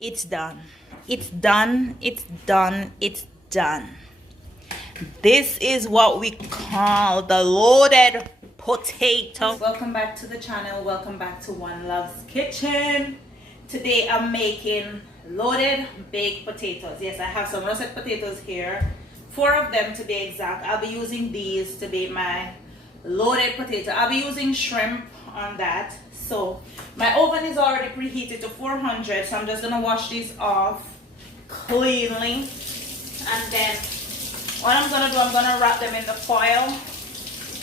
It's done. It's done. It's done. It's done. This is what we call the loaded potato. Welcome back to the channel. Welcome back to One Love's Kitchen. Today I'm making loaded baked potatoes. Yes, I have some russet potatoes here. 4 of them to be exact. I'll be using these to be my loaded potato. I'll be using shrimp on that. So my oven is already preheated to 400, so I'm just gonna wash these off cleanly, and then what I'm gonna do, I'm gonna wrap them in the foil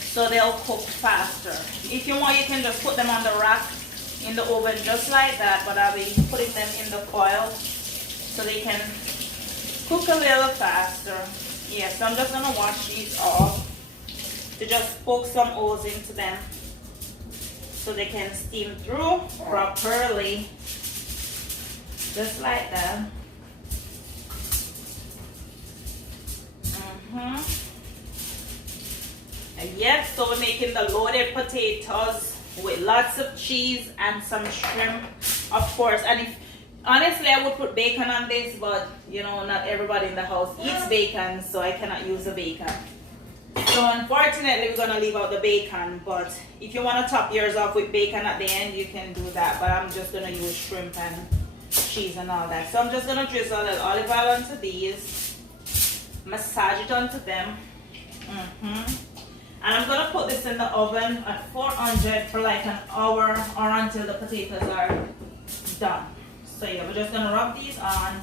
so they'll cook faster. If you want, you can just put them on the rack in the oven just like that, but I'll be putting them in the foil so they can cook a little faster. Yes, so I'm just gonna wash these off to just poke some holes into them so they can steam through properly, just like that. And yes, so we're making the loaded potatoes with lots of cheese and some shrimp, of course. And if honestly, I would put bacon on this, but you know, not everybody in the house eats bacon, so I cannot use the bacon. So unfortunately, we're gonna leave out the bacon, but if you want to top yours off with bacon at the end, you can do that. But I'm just gonna use shrimp and cheese and all that. So I'm just gonna drizzle a little olive oil onto these, massage it onto them, and I'm gonna put this in the oven at 400 for like an hour or until the potatoes are done. So yeah, we're just gonna rub these on,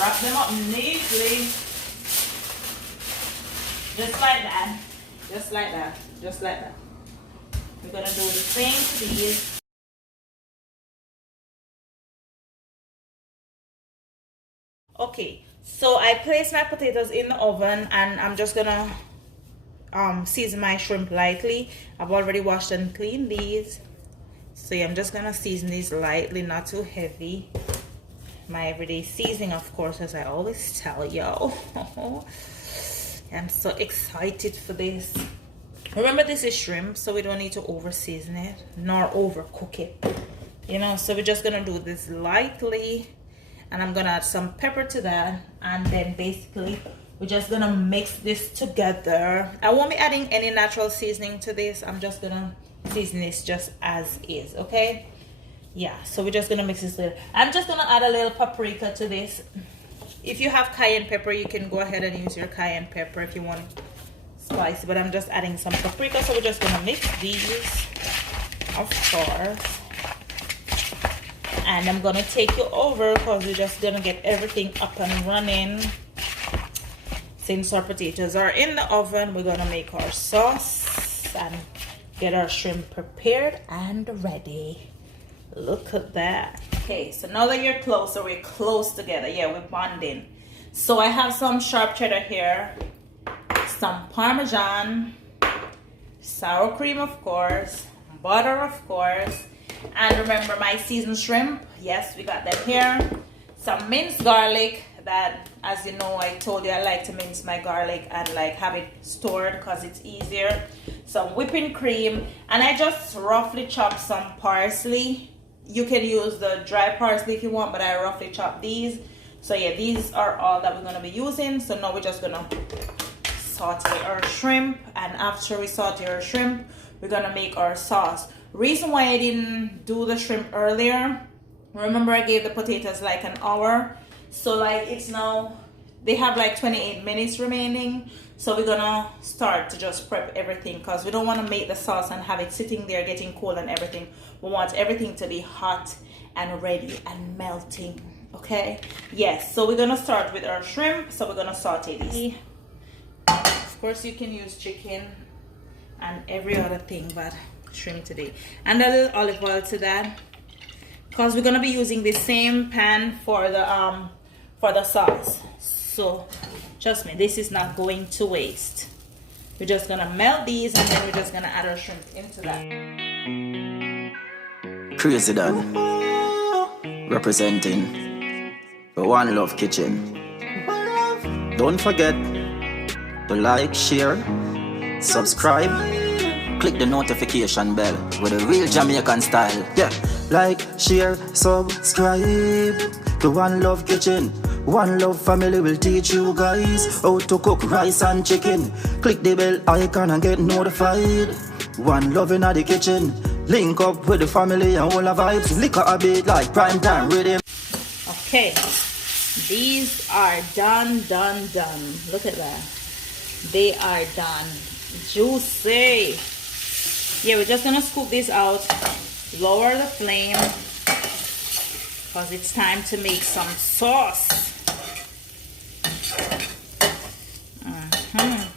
wrap them up neatly. Just like that, just like that, just like that. We're gonna do the same to these. Okay, so I placed my potatoes in the oven and I'm just gonna season my shrimp lightly. I've already washed and cleaned these. So yeah, I'm just gonna season these lightly, not too heavy. My everyday seasoning, of course, as I always tell y'all. I'm so excited for this. Remember, this is shrimp, so we don't need to over season it nor overcook it, you know. So we're just gonna do this lightly, and I'm gonna add some pepper to that, and then basically we're just gonna mix this together. I won't be adding any natural seasoning to this. I'm just gonna season this just as is, okay? Yeah, so we're just gonna mix this later. I'm just gonna add a little paprika to this. If you have cayenne pepper, you can go ahead and use your cayenne pepper if you want spicy, but I'm just adding some paprika. So we're just gonna mix these, of course, and I'm gonna take you over because we're just gonna get everything up and running. Since our potatoes are in the oven, we're gonna make our sauce and get our shrimp prepared and ready. Look at that. Okay, so now that you're closer, we're close together. Yeah, we're bonding. So I have some sharp cheddar here, some Parmesan, sour cream, of course, butter, of course, and remember my seasoned shrimp. Yes, we got them here. Some minced garlic that, as you know, I told you I like to mince my garlic and like have it stored because it's easier. Some whipping cream, and I just roughly chopped some parsley. You can use the dry parsley if you want, but I roughly chopped these. So yeah, these are all that we're gonna be using. So now we're just gonna saute our shrimp, and after we saute our shrimp, we're gonna make our sauce. Reason why I didn't do the shrimp earlier, remember I gave the potatoes like an hour, so like it's now, they have like 28 minutes remaining. So we're gonna start to just prep everything because we don't want to make the sauce and have it sitting there getting cold and everything. We want everything to be hot and ready and melting, okay? Yes, so we're gonna start with our shrimp. So we're gonna saute these. Of course, you can use chicken and every other thing, but shrimp today. And a little olive oil to that because we're gonna be using the same pan for the sauce. So trust me, this is not going to waste. We're just gonna melt these, and then we're just gonna add our shrimp into that. Crazy Dad, representing the One Love Kitchen. Don't forget to like, share, subscribe, click the notification bell with a real Jamaican style. Yeah. Like, share, subscribe to One Love Kitchen. One Love family will teach you guys how to cook rice and chicken. Click the bell icon and get notified. One Love in the kitchen. Link up with the family and all the vibes. Liquor a bit like prime time rhythm. Okay, these are done. Look at that. They are done. Juicy. Yeah, we're just gonna scoop this out, lower the flame, because it's time to make some sauce.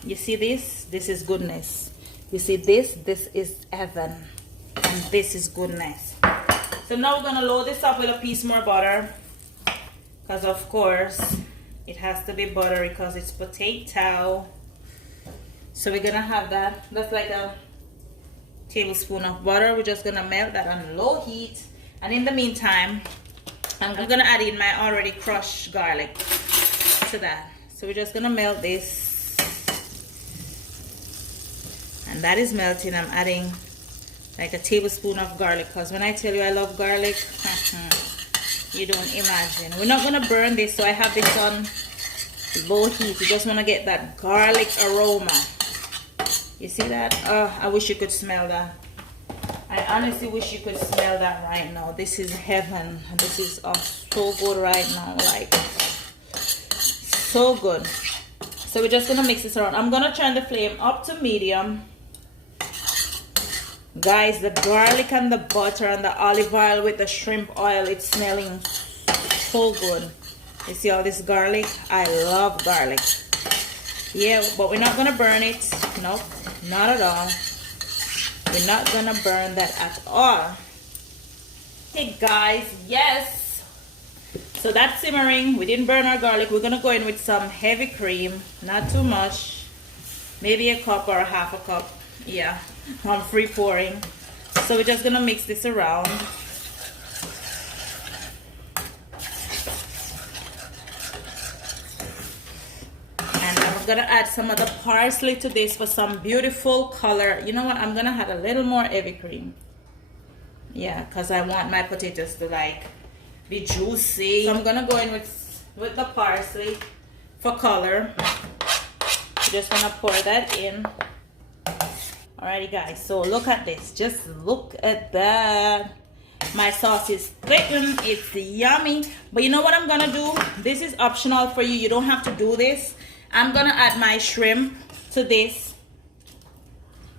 You see this? This is goodness. You see this? This is heaven. And this is goodness. So now we're gonna load this up with a piece more butter, because of course it has to be buttery because it's potato. So we're gonna have that. That's like a tablespoon of butter. We're just gonna melt that on low heat. And in the meantime, I'm gonna add in my already crushed garlic to that. So we're just gonna melt this. And that is melting. I'm adding like a tablespoon of garlic, because when I tell you I love garlic, you don't imagine. We're not gonna burn this, so I have this on low heat. You just wanna get that garlic aroma. You see that? I wish you could smell that. I honestly wish you could smell that right now. This is heaven. This is so good right now. Like, so good. So we're just gonna mix this around. I'm gonna turn the flame up to medium. Guys, the garlic and the butter and the olive oil with the shrimp oil, it's smelling so good. You see all this garlic? I love garlic. Yeah, but we're not gonna burn it. Nope, not at all. We're not gonna burn that at all. Hey guys, yes. So that's simmering. We didn't burn our garlic. We're gonna go in with some heavy cream, not too much. Maybe a cup or a half a cup. Yeah, I'm free pouring. So we're just gonna mix this around. I'm gonna add some of the parsley to this for some beautiful color. You know what? I'm gonna add a little more heavy cream. Yeah, because I want my potatoes to like be juicy. So I'm gonna go in with the parsley for color. Just gonna pour that in. Alrighty guys, so look at this. Just look at that. My sauce is thickened. It's yummy. But you know what I'm gonna do? This is optional for you. You don't have to do this. I'm gonna add my shrimp to this.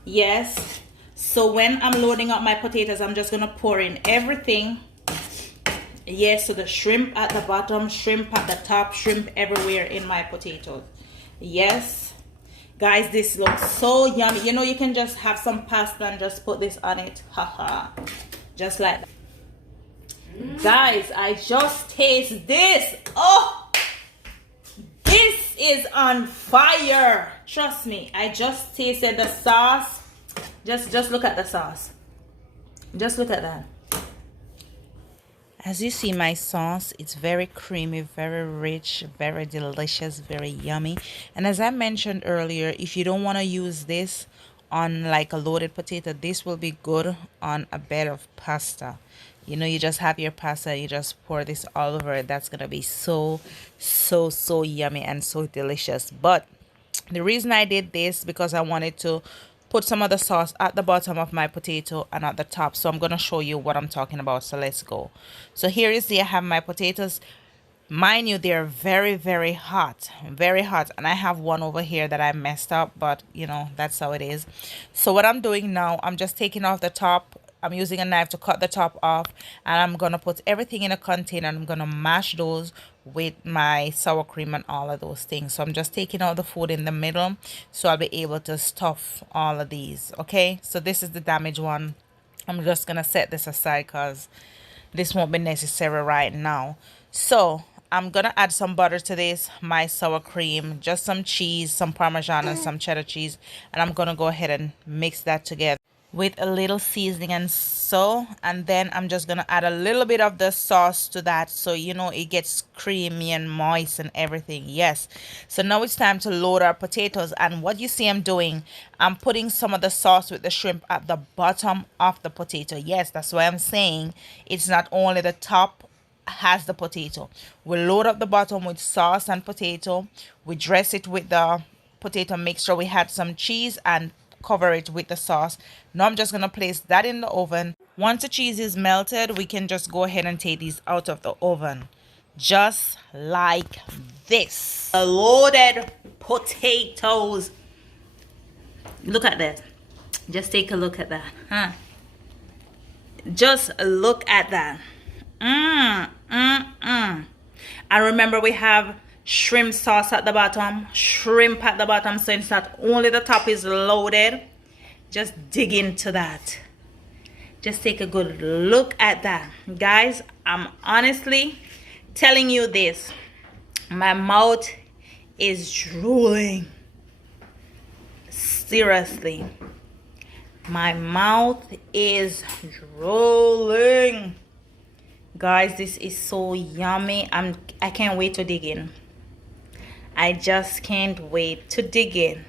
Yes. So when I'm loading up my potatoes, I'm just gonna pour in everything. Yes, so the shrimp at the bottom, shrimp at the top, shrimp everywhere in my potatoes. Yes. Guys, this looks so yummy. You know, you can just have some pasta and just put this on it. Haha. Just like that. Guys, I just taste this. Oh! This is on fire. Trust me. I just tasted the sauce. Just look at the sauce. Just look at that. As you see, my sauce, it's very creamy, very rich, very delicious, very yummy. And as I mentioned earlier, if you don't want to use this on like a loaded potato, this will be good on a bed of pasta. You know, you just have your pasta, you just pour this all over it. That's gonna be so yummy and so delicious. But the reason I did this, because I wanted to put some of the sauce at the bottom of my potato and at the top. So I'm gonna show you what I'm talking about. So let's go. So here you see I have my potatoes. Mind you, they're very hot, very hot. And I have one over here that I messed up, but you know, that's how it is. So what I'm doing now, I'm just taking off the top. I'm using a knife to cut the top off, and I'm gonna put everything in a container and I'm gonna mash those with my sour cream and all of those things. So I'm just taking out the food in the middle, so I'll be able to stuff all of these. Okay, so this is the damaged one. I'm just gonna set this aside because this won't be necessary right now. So I'm gonna add some butter to this, my sour cream, just some cheese, some Parmesan and some cheddar cheese, and I'm gonna go ahead and mix that together. with a little seasoning and so, and then I'm just gonna add a little bit of the sauce to that, so you know it gets creamy and moist and everything. Yes, so now it's time to load our potatoes, and what you see I'm doing, I'm putting some of the sauce with the shrimp at the bottom of the potato. Yes, that's why I'm saying it's not only the top has the potato. We load up the bottom with sauce and potato. We dress it with the potato mixture. We had some cheese and cover it with the sauce. Now I'm just gonna place that in the oven. Once the cheese is melted, we can just go ahead and take these out of the oven, just like this. The loaded potatoes. Look at that. Just take a look at that, huh? Just look at that. And remember, we have shrimp sauce at the bottom, shrimp at the bottom, so it's not only the top is loaded. Just dig into that. Just take a good look at that, guys. I'm honestly telling you this, my mouth is drooling. Seriously, my mouth is drooling. Guys, this is so yummy. I can't wait to dig in. I just can't wait to dig in.